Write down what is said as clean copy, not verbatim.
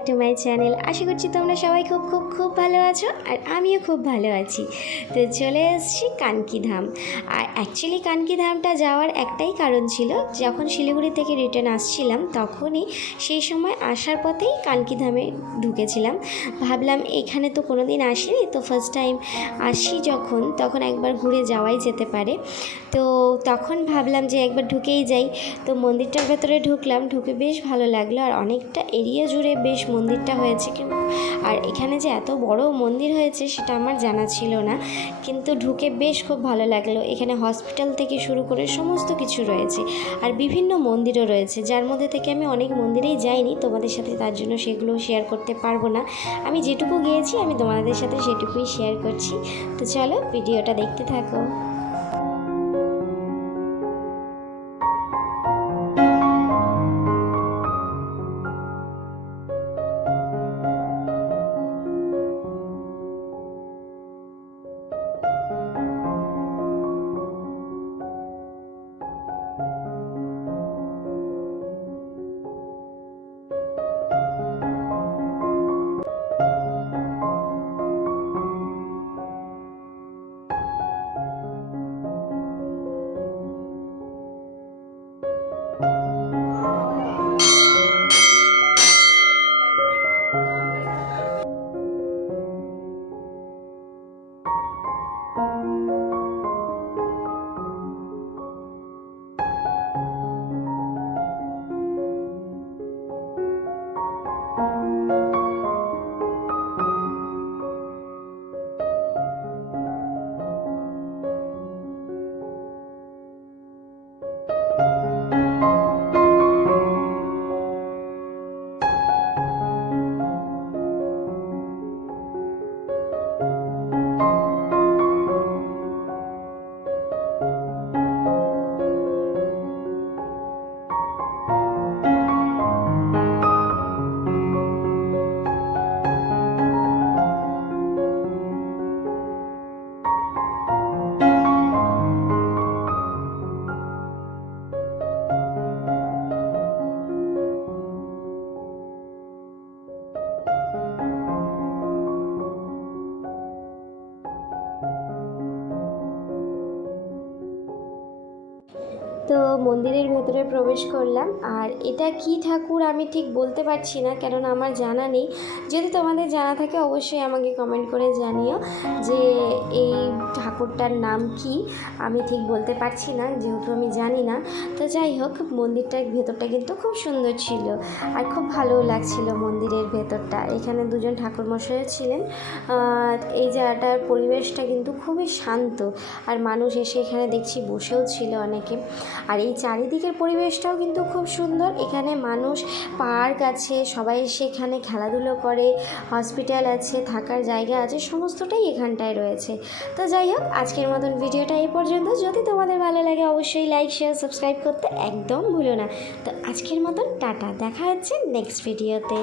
Back to my channel. আশা করছি তোমরা সবাই খুব খুব খুব ভালো আছো, আর আমিও খুব ভালো আছি। তো চলে এসেছি কানকিধাম। আর অ্যাকচুয়ালি কানকিধামটা যাওয়ার একটাই কারণ ছিল, যখন শিলিগুড়ি থেকে রিটার্ন আসছিলাম তখনই সেই সময় আসার পথেই কানকিধামে ঢুকেছিলাম। ভাবলাম এখানে তো কোনো দিন আসিনি, তো ফার্স্ট টাইম আসি যখন, তখন একবার ঘুরে যাওয়াই যেতে পারে। তো তখন ভাবলাম যে একবার ঢুকেই যাই। তো মন্দিরটার ভেতরে ঢুকলাম, ঢুকে বেশ ভালো লাগলো। আর অনেকটা এরিয়া জুড়ে বেশ মন্দিরটা হয়েছে, কিন্তু আর এখানে যে এত বড় মন্দির হয়েছে সেটা আমার জানা ছিল না, কিন্তু ঢুকে বেশ খুব ভালো লাগলো। এখানে হসপিটাল থেকে শুরু করে সমস্ত কিছু রয়েছে, আর বিভিন্ন মন্দিরও রয়েছে, যার মধ্যে থেকে আমি অনেক মন্দিরেই যাইনি তোমাদের সাথে, তার জন্য সেগুলো শেয়ার করতে পারবো না। আমি যেটুকু গিয়েছি আমি তোমাদের সাথে সেটুকুই শেয়ার করছি। তো চলো ভিডিওটা দেখতে থাকো। তো মন্দিরের ভেতরে প্রবেশ করলাম, আর এটা কি ঠাকুর আমি ঠিক বলতে পারছি না, কেননা আমার জানা নেই। যদি তোমাদের জানা থাকে অবশ্যই আমাকে কমেন্ট করে জানিও যে এই ঠাকুরটার নাম কি। আমি ঠিক বলতে পারছি না, যেহেতু আমি জানি না। তো যাই হোক, মন্দিরটার ভেতরটা কিন্তু খুব সুন্দর ছিল, আর খুব ভালোও লাগছিল মন্দিরের ভেতরটা। এখানে দুজন ঠাকুরমশাইও ছিলেন। এই জায়গাটার পরিবেশটা কিন্তু খুবই শান্ত, আর মানুষ এসে এখানে দেখছি বসেও ছিল অনেকে। আর এই চারিদিকের পরিবেশটাও কিন্তু খুব সুন্দর। এখানে মানুষ, পার্ক আছে, সবাই এসে এখানে খেলাধুলো করে, হসপিটাল আছে, থাকার জায়গা আছে, সমস্তটাই এখানটায় রয়েছে। তো যাই হোক, আজকের মতন ভিডিওটা এই পর্যন্ত। যদি তোমাদের ভালো লাগে অবশ্যই লাইক, শেয়ার, সাবস্ক্রাইব করতে একদম ভুলো না। তো আজকের মতন টাটা, দেখা হচ্ছে নেক্সট ভিডিওতে।